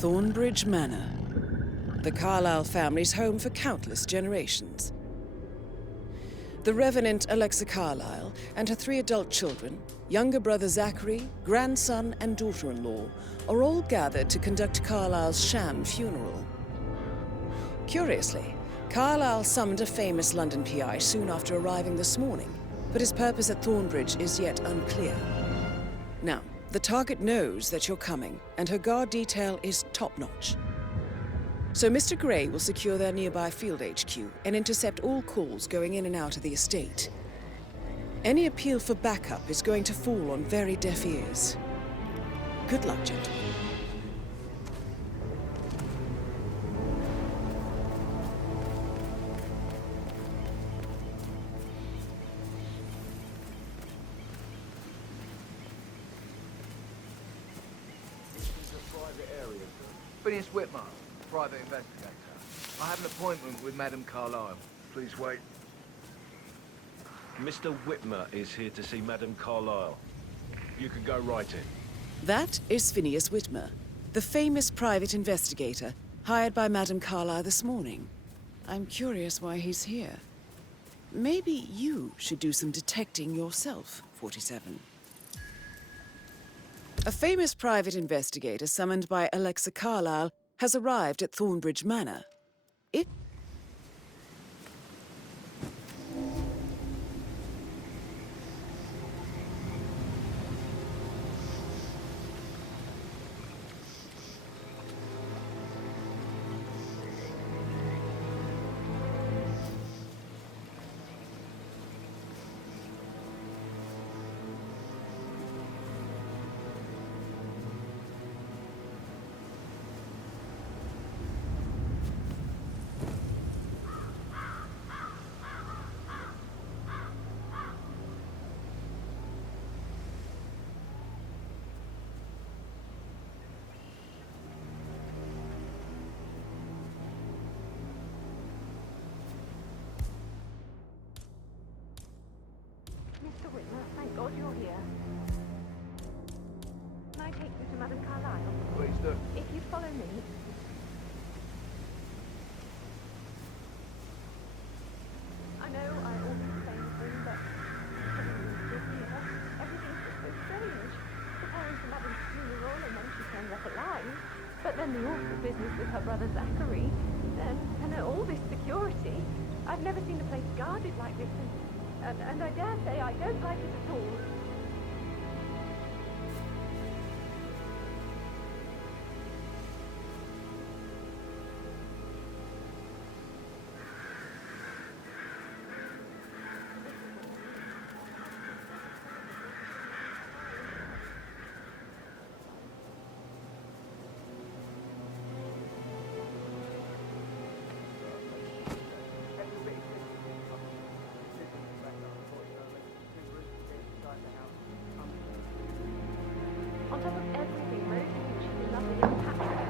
Thornbridge Manor, the Carlyle family's home for countless generations. The Revenant Alexa Carlyle and her 3 adult children, younger brother Zachary, grandson and daughter-in-law, are all gathered to conduct Carlyle's sham funeral. Curiously, Carlyle summoned a famous London PI soon after arriving this morning, but his purpose at Thornbridge is yet unclear. Now, the target knows that you're coming, and her guard detail is top-notch. So Mr. Gray will secure their nearby field HQ and intercept all calls going in and out of the estate. Any appeal for backup is going to fall on very deaf ears. Good luck, gentlemen. Phineas Whitman, private investigator. I have an appointment with Madame Carlyle. Please wait. Mr. Whitmer is here to see Madame Carlyle. You can go right in. That is Phineas Whitmer, the famous private investigator hired by Madame Carlyle this morning. I'm curious why he's here. Maybe you should do some detecting yourself, 47. A famous private investigator summoned by Alexa Carlyle has arrived at Thornbridge Manor. Mr. Whitmer, thank God you're here. Can I take you to Madame Carlyle? Please do. If you follow me. I know I ought to say anything, but everything's just so strange. Preparing for Madame's funeral, and then she turns up alive. But then the awful business with her brother Zachary. And all this security. I've never seen the place guarded like this, and I dare say I don't like it at all. On top of everything, Rosie thinks she's in love with young Patrick.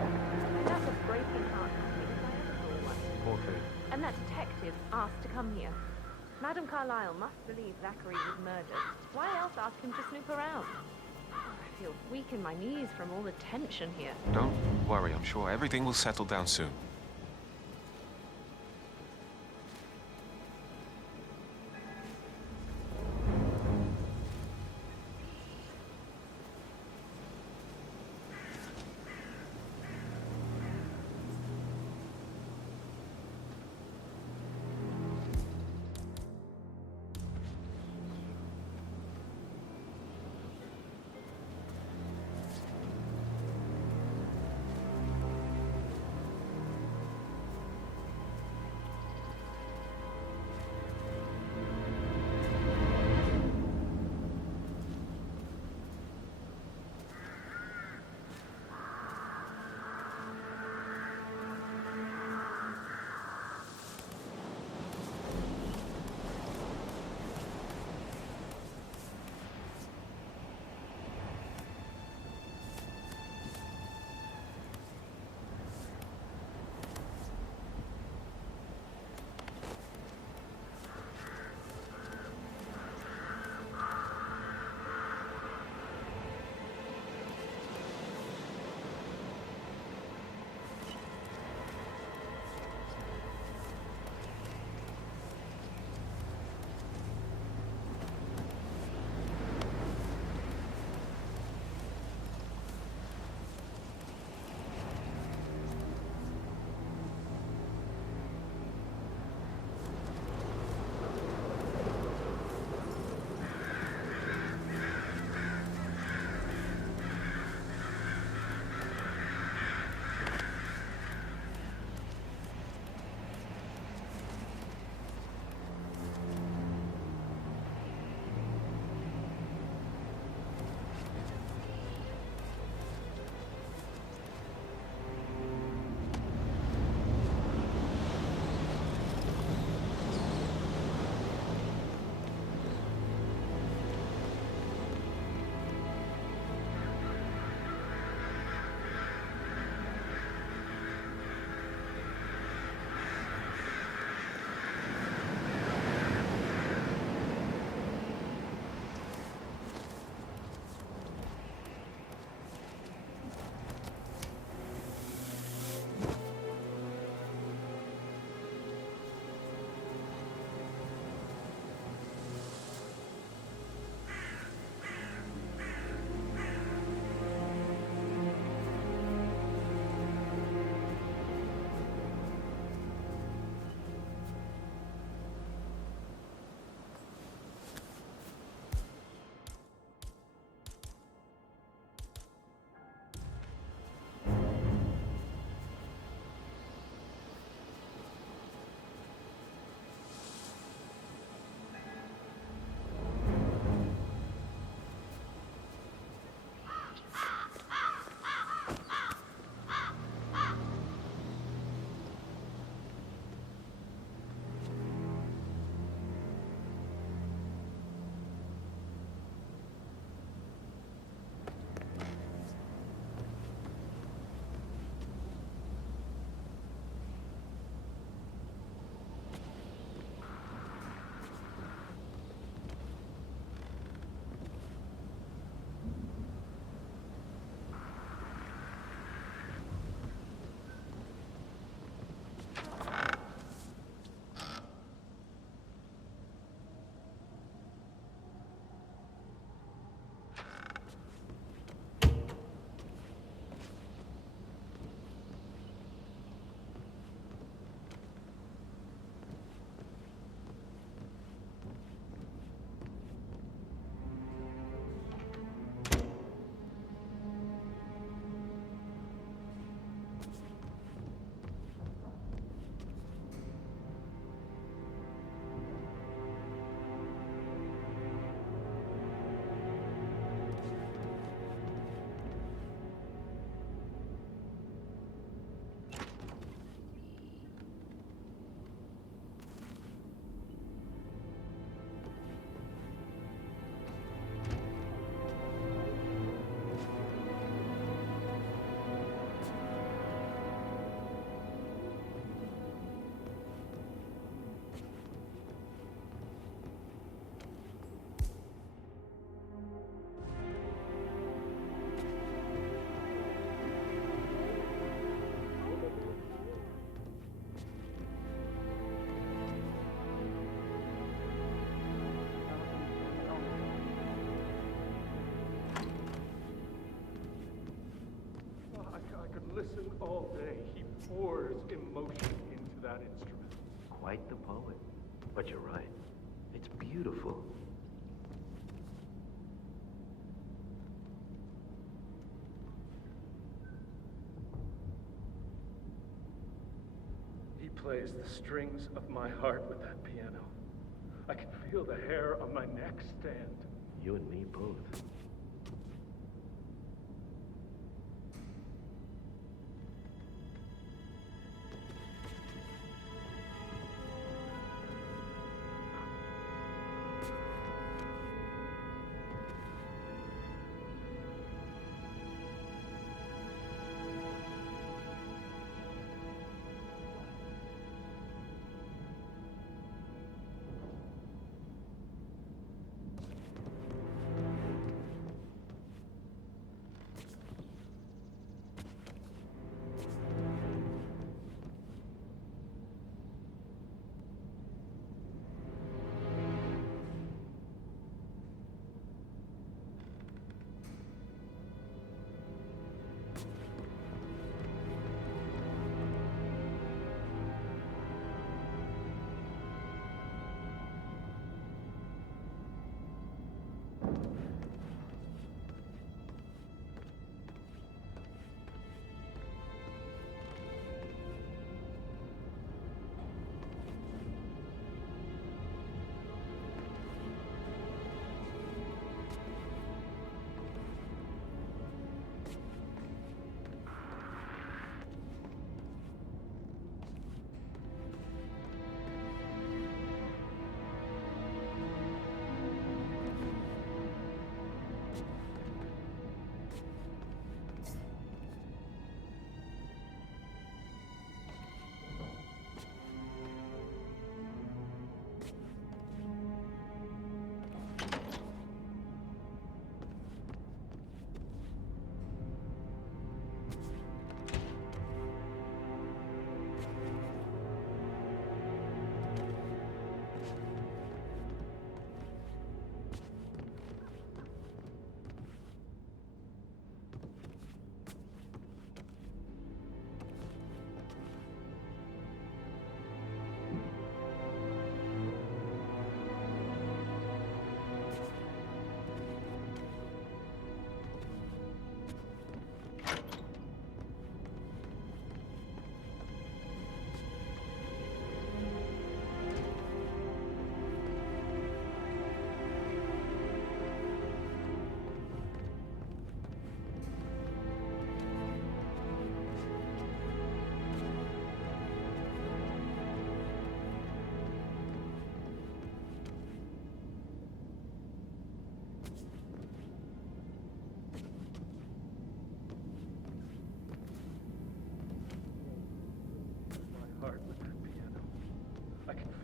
And that's a breaking heart happening if I ever saw one. Okay. And that detective asked to come here. Madame Carlyle must believe Zachary was murdered. Why else ask him to snoop around? I feel weak in my knees from all the tension here. Don't worry, I'm sure everything will settle down soon. listen all day. He pours emotion into that instrument. Quite the poet. But you're right. It's beautiful. He plays the strings of my heart with that piano. I can feel the hair on my neck stand. You and me both.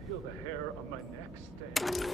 Feel the hair on my neck stand.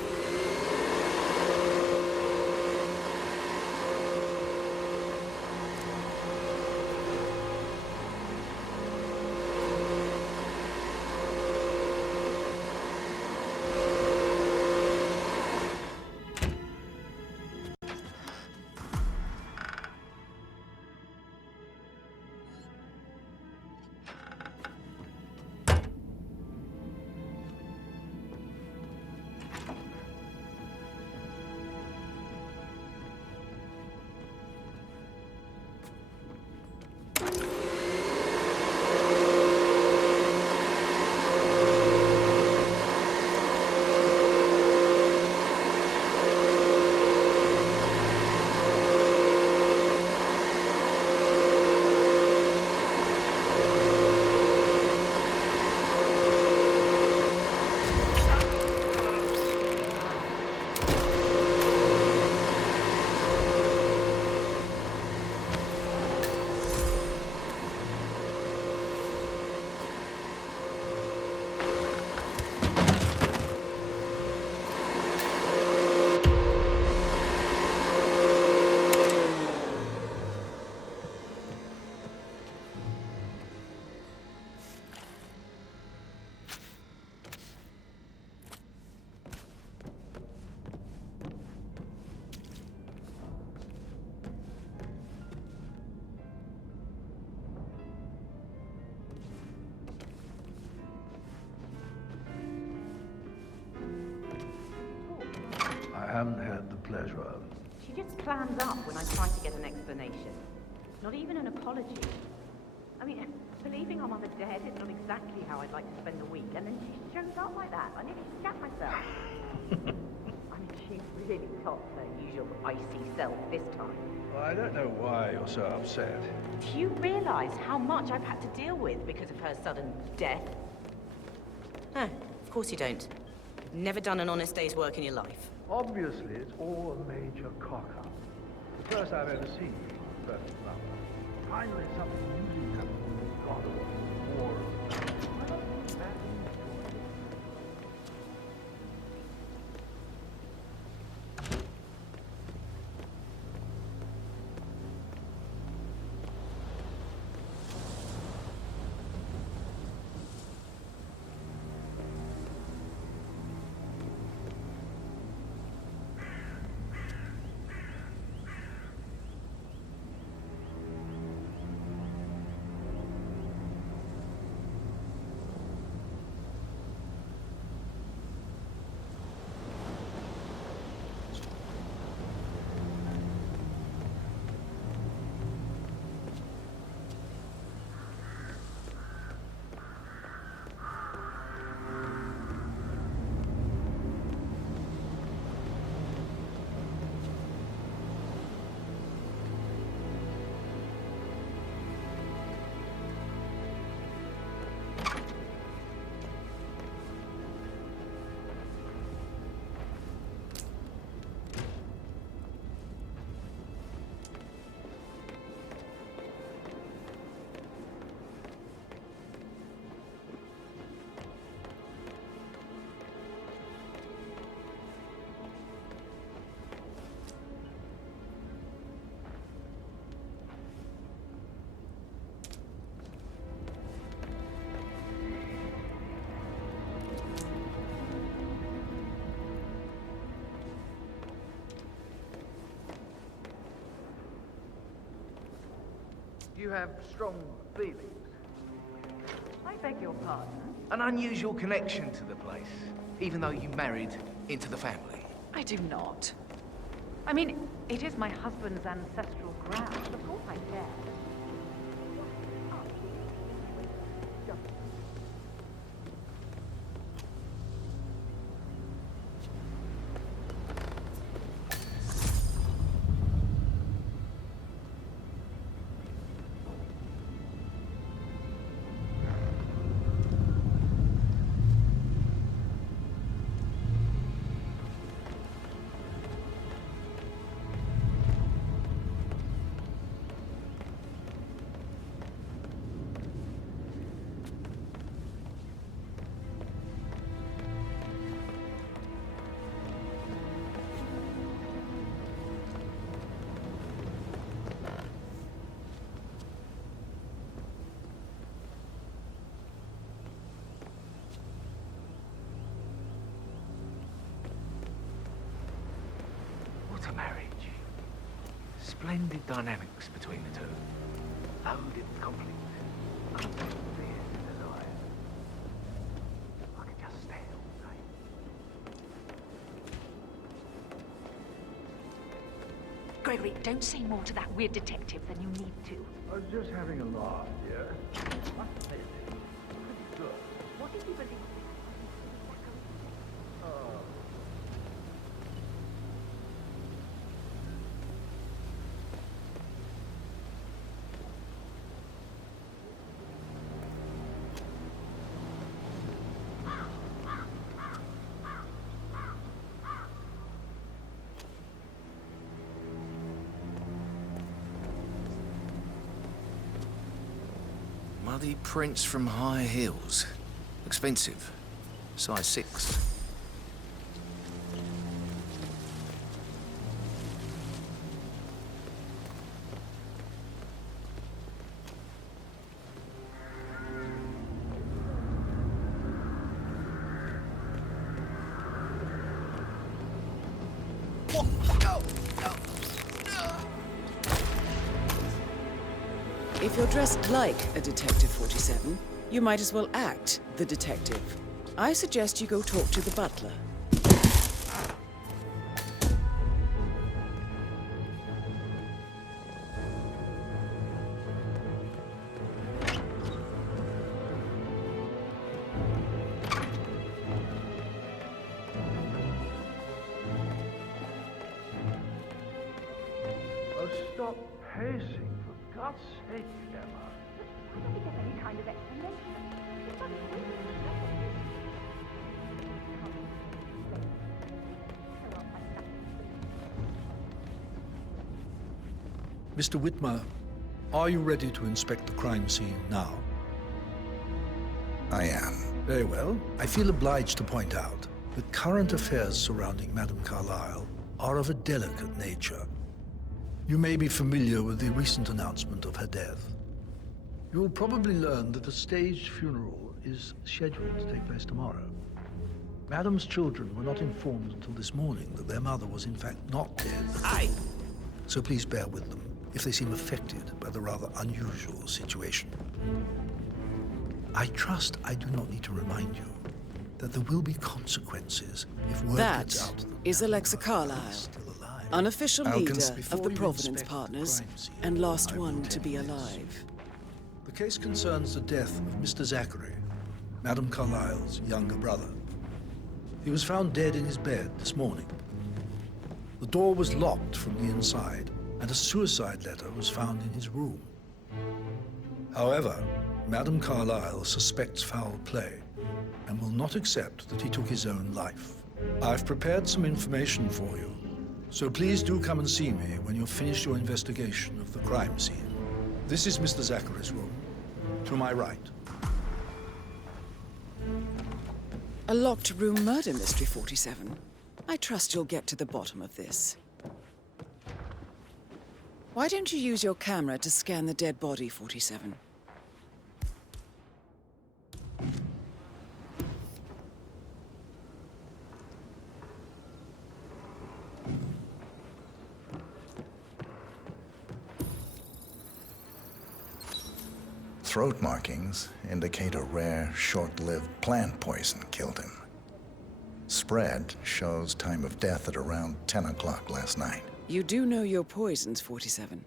I try to get an explanation. Not even an apology. I mean, believing our mother dead is not exactly how I'd like to spend the week, and then she shows up like that. I nearly shat myself. I mean, she really topped her usual icy self this time. Well, I don't know why you're so upset. Do you realize how much I've had to deal with because of her sudden death? Huh, of course you don't. Never done an honest day's work in your life. Obviously, it's all a major cock-up. The first I've ever seen you on perfect love. Finally, something usually happens when the god of war. I don't think that you have strong feelings. I beg your pardon? An unusual connection to the place, even though you married into the family. I do not. I mean, it is my husband's ancestral ground. Of course I care. What a marriage. Splendid dynamics between the two. Loaded with conflict. Unfulfilled fears and desires. I could just stare all day. Gregory, don't say more to that weird detective than you need to. I was just having a laugh, yeah? Must say it's pretty good. What did you believe? Muddy prints from high heels. Expensive. Size 6. If you're dressed like a Detective 47, you might as well act the detective. I suggest you go talk to the butler. stop pacing, for God's sake, Emma. Why don't we get any kind of explanation? It's not a witness, that's what it is. Come, let's go on, my son. Mr. Whitmer, are you ready to inspect the crime scene now? I am. Very well. I feel obliged to point out that current affairs surrounding Madame Carlyle are of a delicate nature. You may be familiar with the recent announcement of her death. You will probably learn that a staged funeral is scheduled to take place tomorrow. Madame's children were not informed until this morning that their mother was in fact not dead. Aye. So please bear with them if they seem affected by the rather unusual situation. I trust I do not need to remind you that there will be consequences if word gets out. That is Alexa Carlyle, unofficial leader of the Providence Partners, and last one to be alive. The case concerns the death of Mr. Zachary, Madame Carlyle's younger brother. He was found dead in his bed this morning. The door was locked from the inside, and a suicide letter was found in his room. However, Madame Carlyle suspects foul play and will not accept that he took his own life. I've prepared some information for you, so please do come and see me when you've finished your investigation of the crime scene. This is Mr. Zachary's room, to my right. A locked room murder mystery, 47. I trust you'll get to the bottom of this. Why don't you use your camera to scan the dead body, 47? Throat markings indicate a rare, short-lived plant poison killed him. Spread shows time of death at around 10 o'clock last night. You do know your poisons, 47.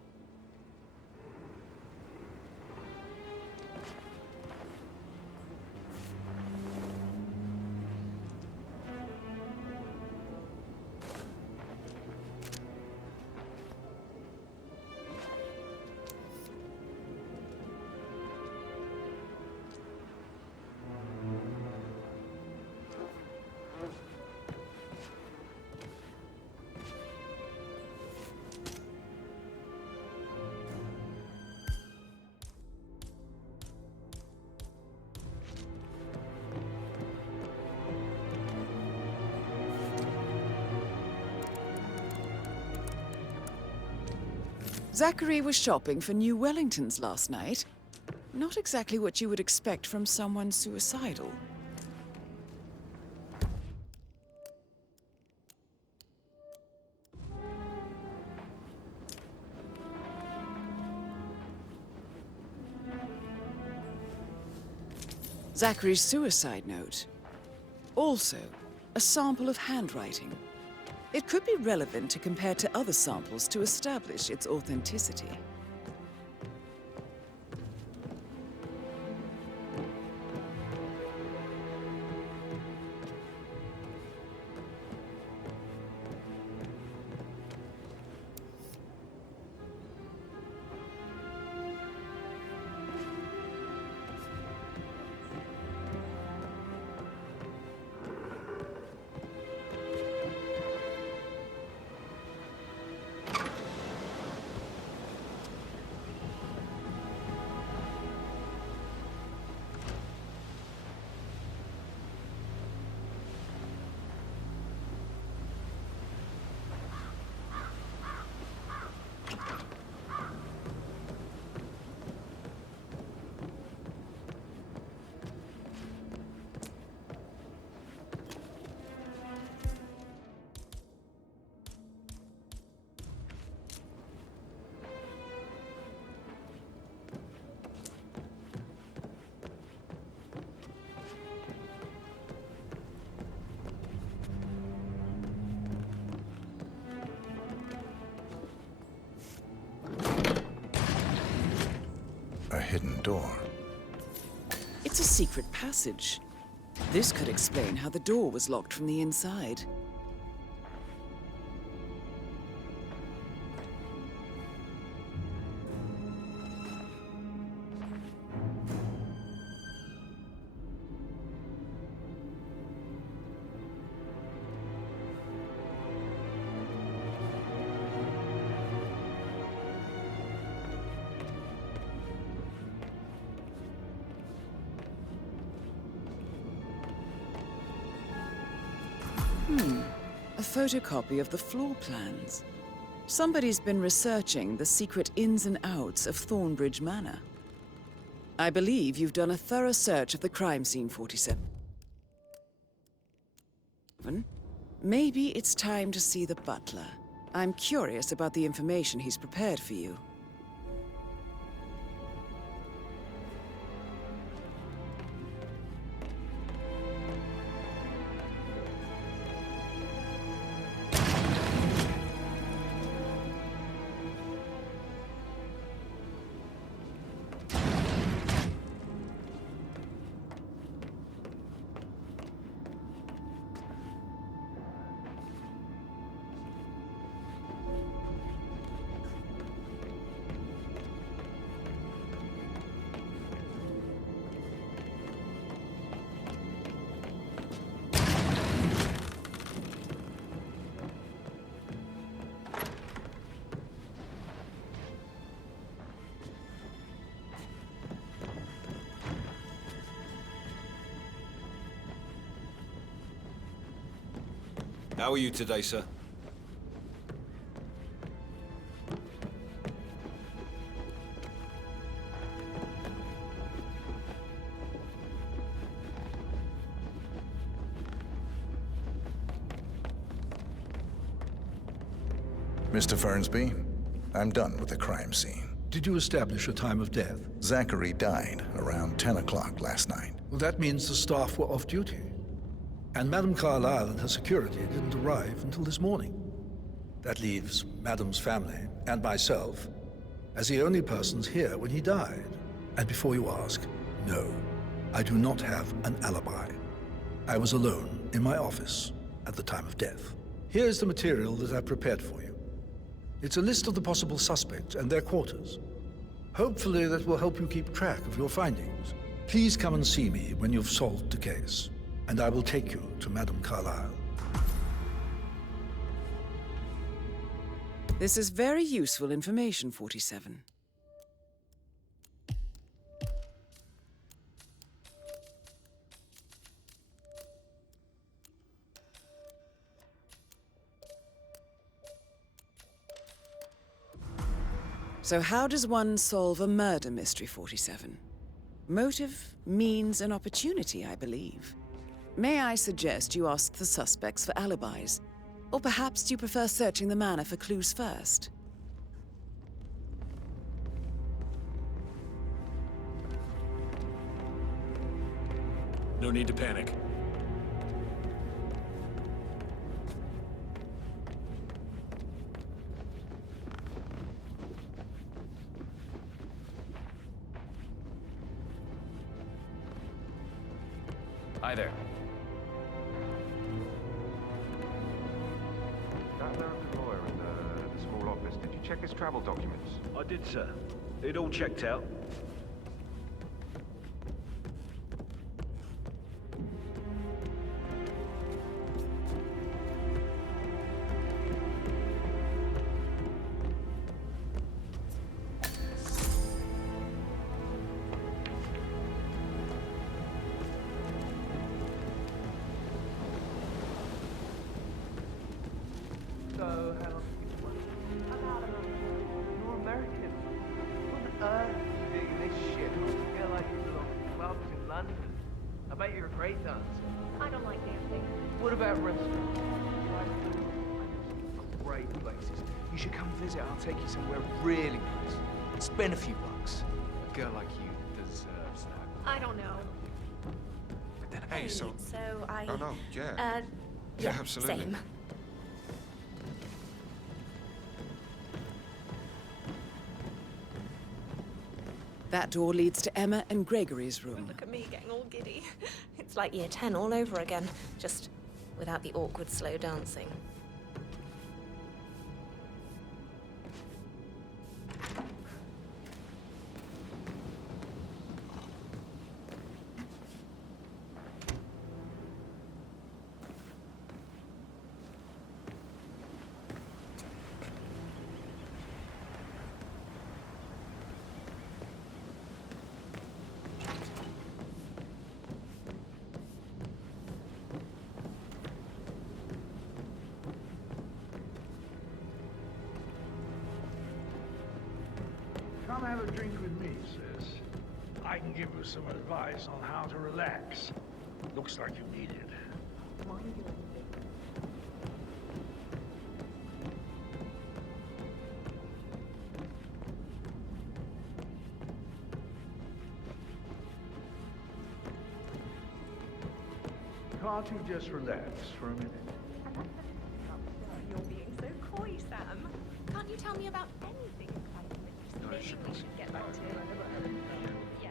Zachary was shopping for new Wellingtons last night. Not exactly what you would expect from someone suicidal. Zachary's suicide note. Also, a sample of handwriting. It could be relevant to compare to other samples to establish its authenticity. A hidden door. It's a secret passage. This could explain how the door was locked from the inside. photocopy of the floor plans. Somebody's been researching the secret ins and outs of Thornbridge Manor. I believe you've done a thorough search of the crime scene, 47. Maybe it's time to see the butler. I'm curious about the information he's prepared for you. How are you today, sir? Mr. Fernsby, I'm done with the crime scene. Did you establish a time of death? Zachary died around 10 o'clock last night. Well, that means the staff were off duty. And Madame Carlyle and her security didn't arrive until this morning. That leaves Madame's family and myself as the only persons here when he died. And before you ask, no, I do not have an alibi. I was alone in my office at the time of death. Here's the material that I prepared for you. It's a list of the possible suspects and their quarters. Hopefully that will help you keep track of your findings. Please come and see me when you've solved the case, and I will take you to Madame Carlyle. This is very useful information, 47. So how does one solve a murder mystery, 47? Motive, means, and opportunity, I believe. May I suggest you ask the suspects for alibis? Or perhaps do you prefer searching the manor for clues first? No need to panic. Hi there. That American lawyer in the small office, did you check his travel documents? I did, sir. It all checked out. So, how long have you been working? About a month. You're American. What on earth are you doing this shit? I feel like you belong in clubs in London. I bet you're a great dancer. I don't like dancing. What about restaurants? I know some great places. You should come visit. I'll take you somewhere really nice. Spend a few bucks. A girl like you deserves that. I don't know. Hey, so... I... Oh, no, yeah. Yeah, absolutely. Same. That door leads to Emma and Gregory's room. Look at me getting all giddy. It's like year 10 all over again, just without the awkward slow dancing. have a drink with me, sis? I can give you some advice on how to relax. Looks like you need it. Can't you just relax for a minute? You're being so coy, Sam. Can't you tell me about anything exciting that you see? Maybe we should get back to it. Yeah.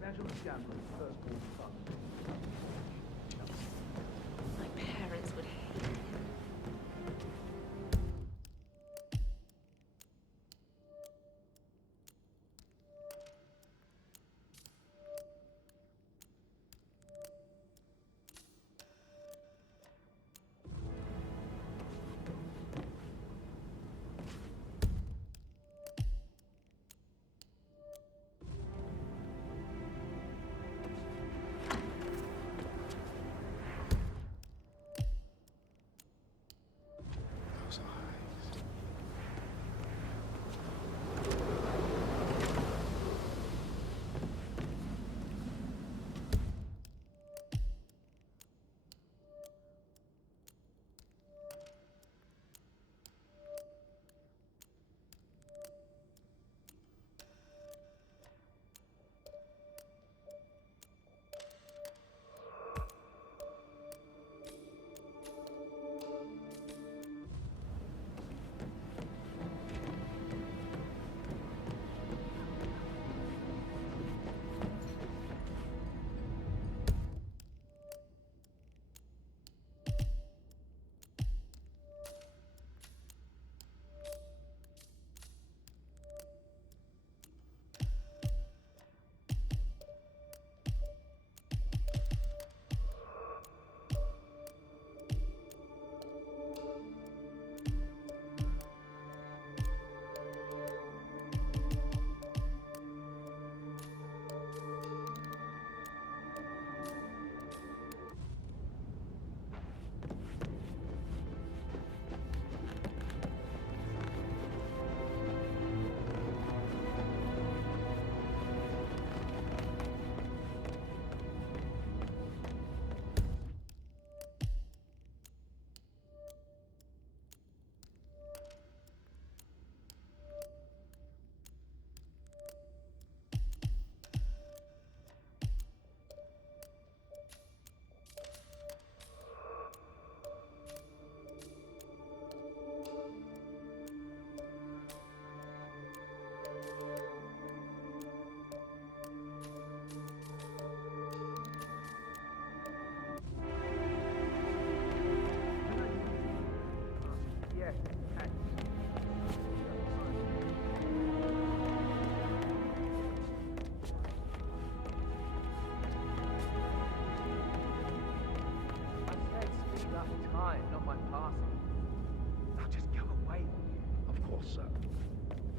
National Gambling, first ball fun. My parents would hate him.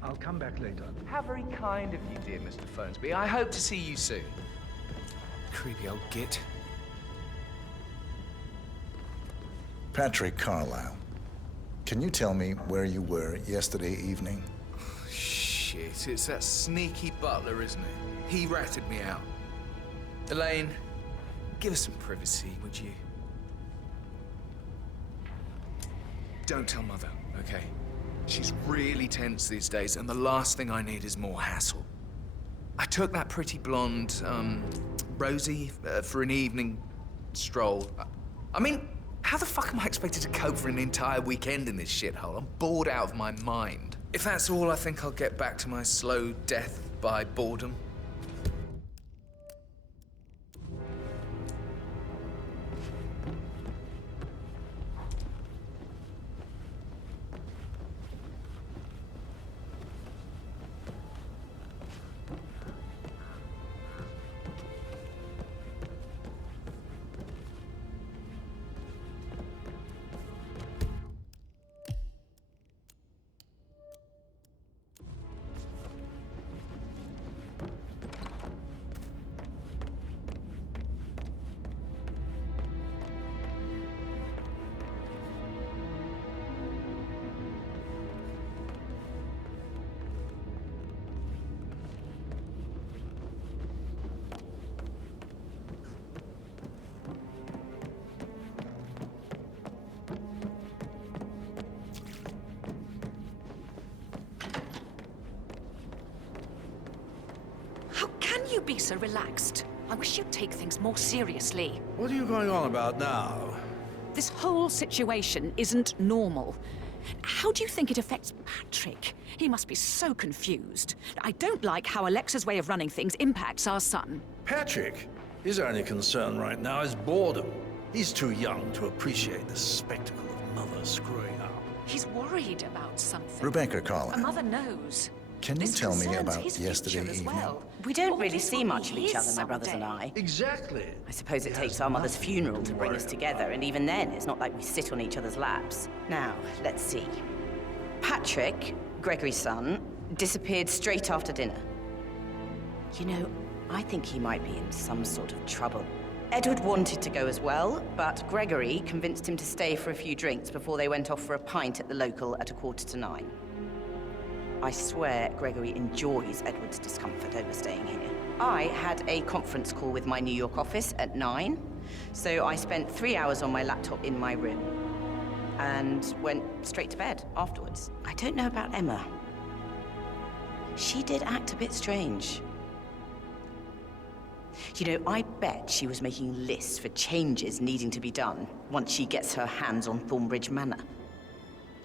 I'll come back later. How very kind of you, dear Mr. Fernsby. I hope to see you soon. Creepy old git. Patrick Carlisle, can you tell me where you were yesterday evening? Shit, it's that sneaky butler, isn't it? He ratted me out. Elaine, give us some privacy, would you? Don't tell Mother, okay? She's really tense these days, and the last thing I need is more hassle. I took that pretty blonde, Rosie, for an evening stroll. I mean, How the fuck am I expected to cope for an entire weekend in this shithole? I'm bored out of my mind. If that's all, I think I'll get back to my slow death by boredom. How can you be so relaxed? I wish you'd take things more seriously. What are you going on about now? This whole situation isn't normal. How do you think it affects Patrick? He must be so confused. I don't like how Alexa's way of running things impacts our son. Patrick? His only concern right now is boredom. He's too young to appreciate the spectacle of mother screwing up. He's worried about something. Rebecca Carlyle. A mother knows. Can you tell me about his yesterday future as evening? well. We don't All really this see will much of be each his other, my brothers and someday. I. Exactly. I suppose it He takes has our mother's nothing funeral to to bring worry us together, about. and even then, it's not like we sit on each other's laps. Now, let's see. Patrick, Gregory's son, disappeared straight after dinner. You know, I think he might be in some sort of trouble. Edward wanted to go as well, but Gregory convinced him to stay for a few drinks before they went off for a pint at the local at 9:15. I swear Gregory enjoys Edward's discomfort over staying here. I had a conference call with my New York office at 9, so I spent 3 hours on my laptop in my room and went straight to bed afterwards. I don't know about Emma. She did act a bit strange. You know, I bet she was making lists for changes needing to be done once she gets her hands on Thornbridge Manor.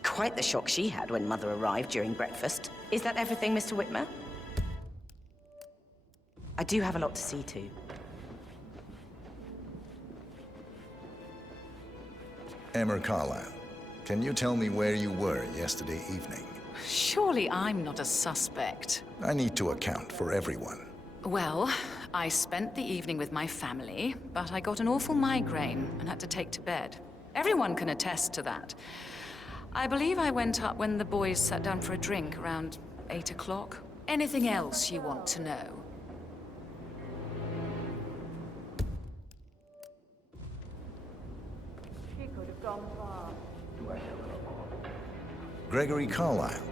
Quite the shock she had when Mother arrived during breakfast. Is that everything, Mr. Whitmer? I do have a lot to see to. Emma Carlyle, can you tell me where you were yesterday evening? Surely I'm not a suspect. I need to account for everyone. Well, I spent the evening with my family, but I got an awful migraine and had to take to bed. Everyone can attest to that. I believe I went up when the boys sat down for a drink around 8 o'clock. Anything else you want to know? She could have gone far. Gregory Carlyle,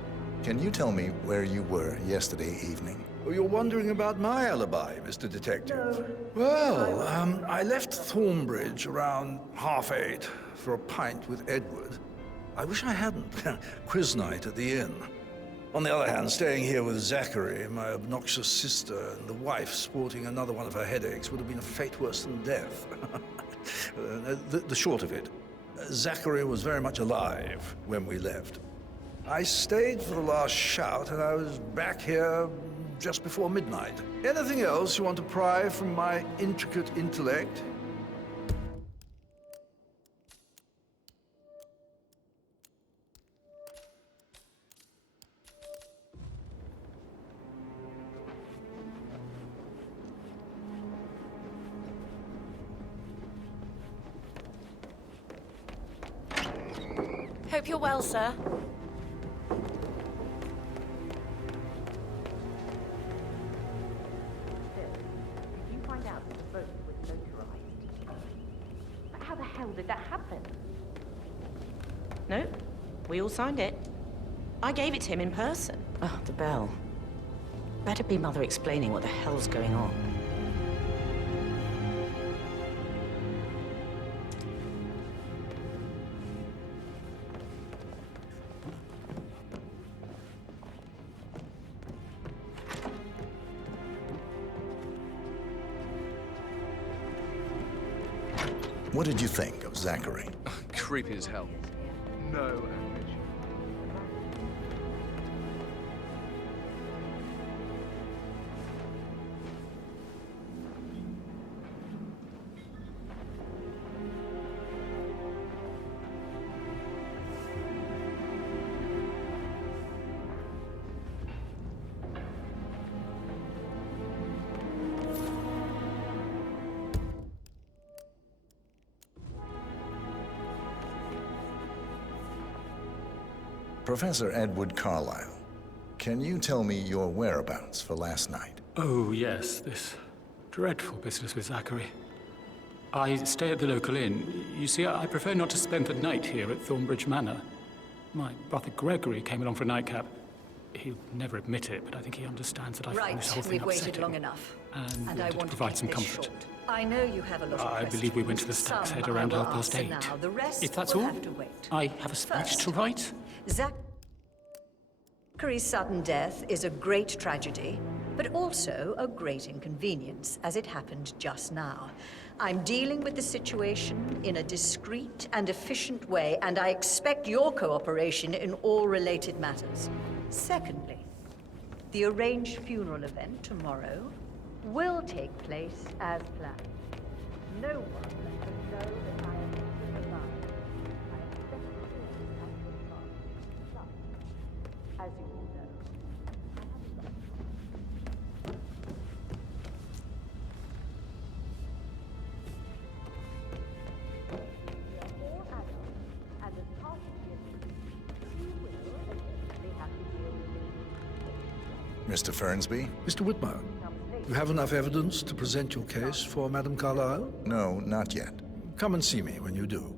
can you tell me where you were yesterday evening? Oh, you're wondering about my alibi, Mr. Detective. Well, I left Thornbridge around 8:30 for a pint with Edward. I wish I hadn't. Quiz night at the inn. On the other hand, staying here with Zachary, my obnoxious sister, and the wife sporting another one of her headaches would have been a fate worse than death. The short of it, Zachary was very much alive when we left. I stayed for the last shout, and I was back here just before midnight. Anything else you want to pry from my intricate intellect? Hope you're well, sir. Did you find out that the vote was notarized? But how the hell did that happen? No, we all signed it. I gave it to him in person. Oh, the bell. Better be Mother explaining what the hell's going on. What did you think of Zachary? Creepy as hell. No ambition. Professor Edward Carlyle, can you tell me your whereabouts for last night? Oh, yes, this dreadful business with Zachary. I stay at the local inn. You see, I prefer not to spend the night here at Thornbridge Manor. My brother Gregory came along for a nightcap. He'll never admit it, but I think he understands that I found this whole thing We've waited upsetting. long enough. And I wanted want to provide some keep this comfort. short. I know you have a lot of I believe we went to the Stag's Head Some around I will 8:30. answer now. The rest If that's will all, have to wait. I have a speech to write. Zachary's sudden death is a great tragedy, but also a great inconvenience, as it happened just now. I'm dealing with the situation in a discreet and efficient way, and I expect your cooperation in all related matters. Secondly, the arranged funeral event tomorrow will take place as planned. No one can know that I am still alive. I expect it all at your cost. As you all know, we are all adults, and as part of the agreement, you will eventually have to deal with it. Mr. Fernsby? Mr. Whitmer, you have enough evidence to present your case for Madame Carlyle? No, not yet. Come and see me when you do.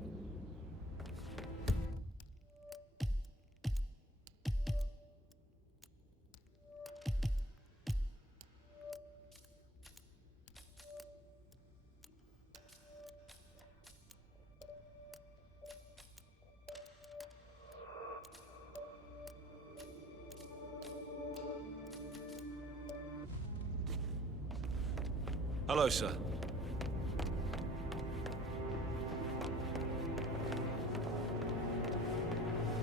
Hello, sir.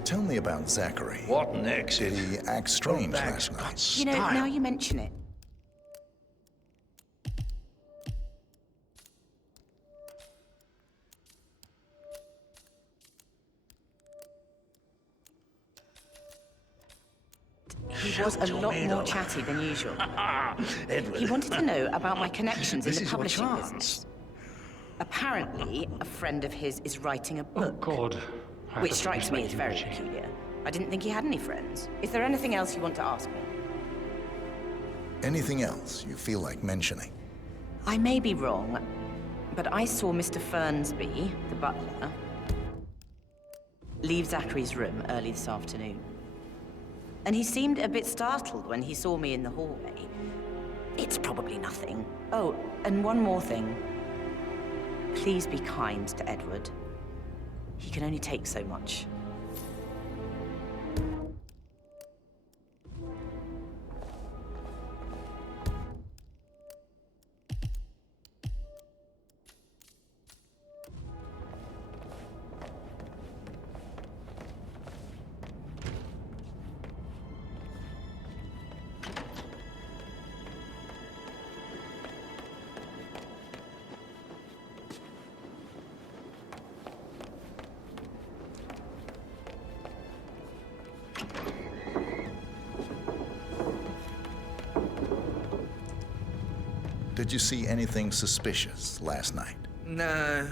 Tell me about Zachary. What next? Did he act strange last night? You know, now you mention it. He was a lot more chatty than usual. Edward. He wanted to know about my connections in This the is your publishing chance. business. Apparently, a friend of his is writing a book. Oh, God. Which strikes me as very peculiar. I didn't think he had any friends. Is there anything else you want to ask me? Anything else you feel like mentioning? I may be wrong, but I saw Mr. Fernsby, the butler, leave Zachary's room early this afternoon. And he seemed a bit startled when he saw me in the hallway. It's probably nothing. Oh, and one more thing. Please be kind to Edward. He can only take so much. Did you see anything suspicious last night? No.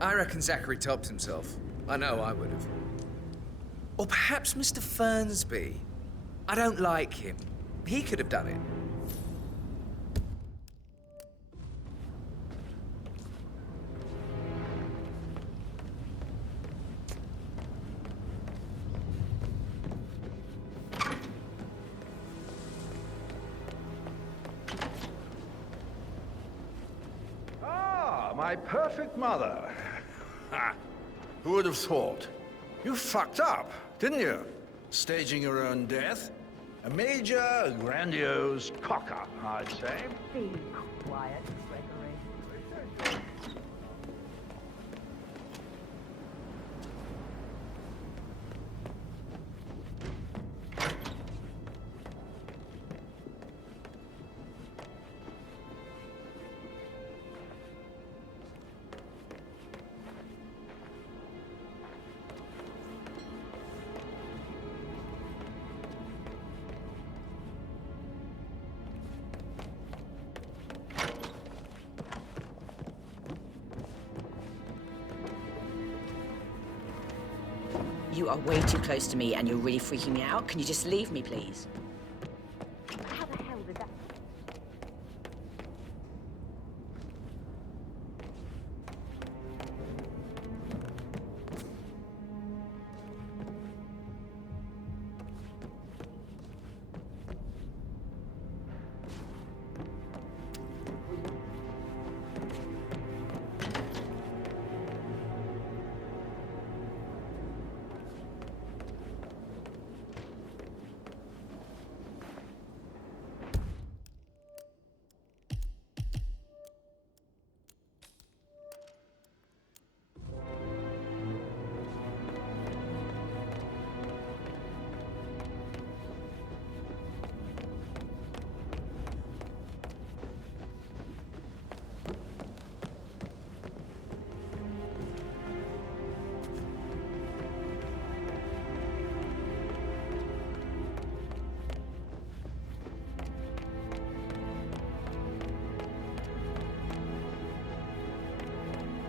I reckon Zachary topped himself. I know I would have. Or perhaps Mr. Fernsby. I don't like him. He could have done it. My perfect mother. Ha! Who would have thought? You fucked up, didn't you? Staging your own death? A major, grandiose cock-up, I'd say. Be quiet, Gregory. You are way too close to me and you're really freaking me out. Can you just leave me, please? How the hell did that...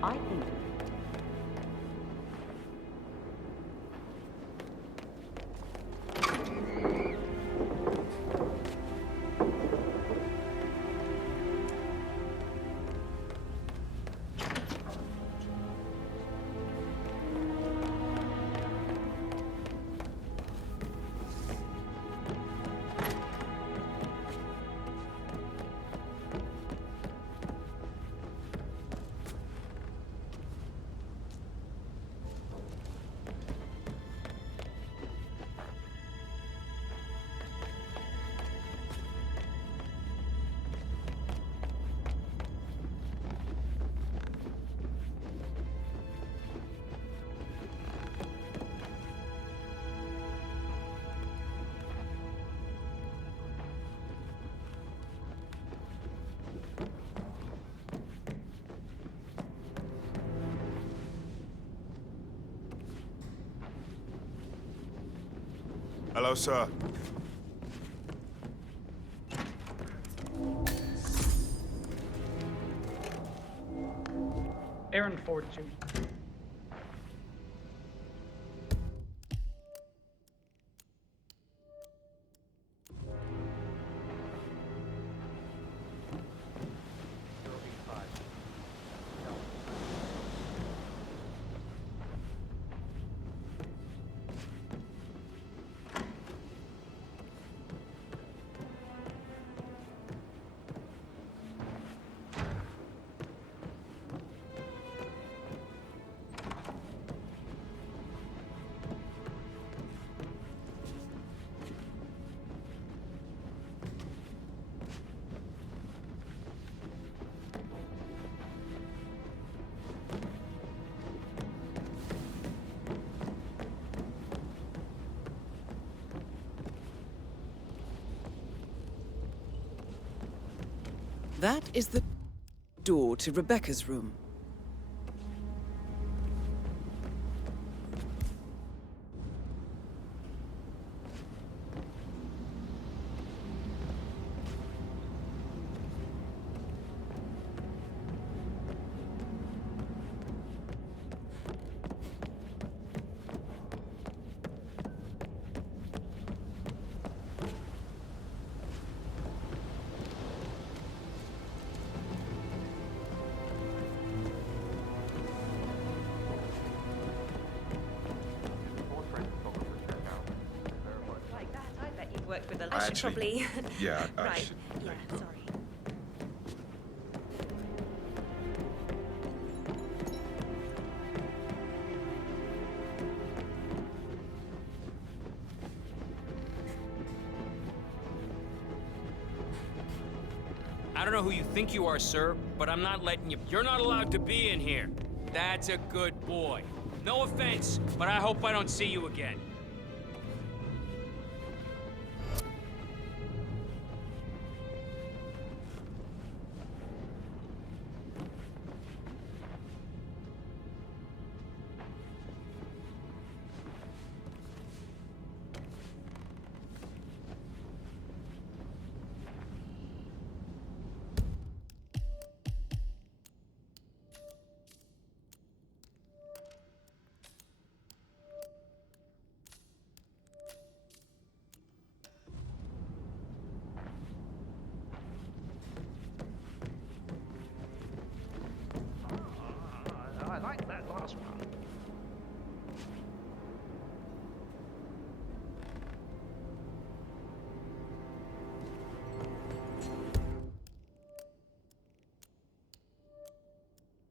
I think Hello, sir. Aaron forwarded to me. That is the door to Rebecca's room. Worked with a I should probably... Yeah, right. Yeah, sorry. I don't know who you think you are, sir, but I'm not letting you... You're not allowed to be in here. That's a good boy. No offense, but I hope I don't see you again.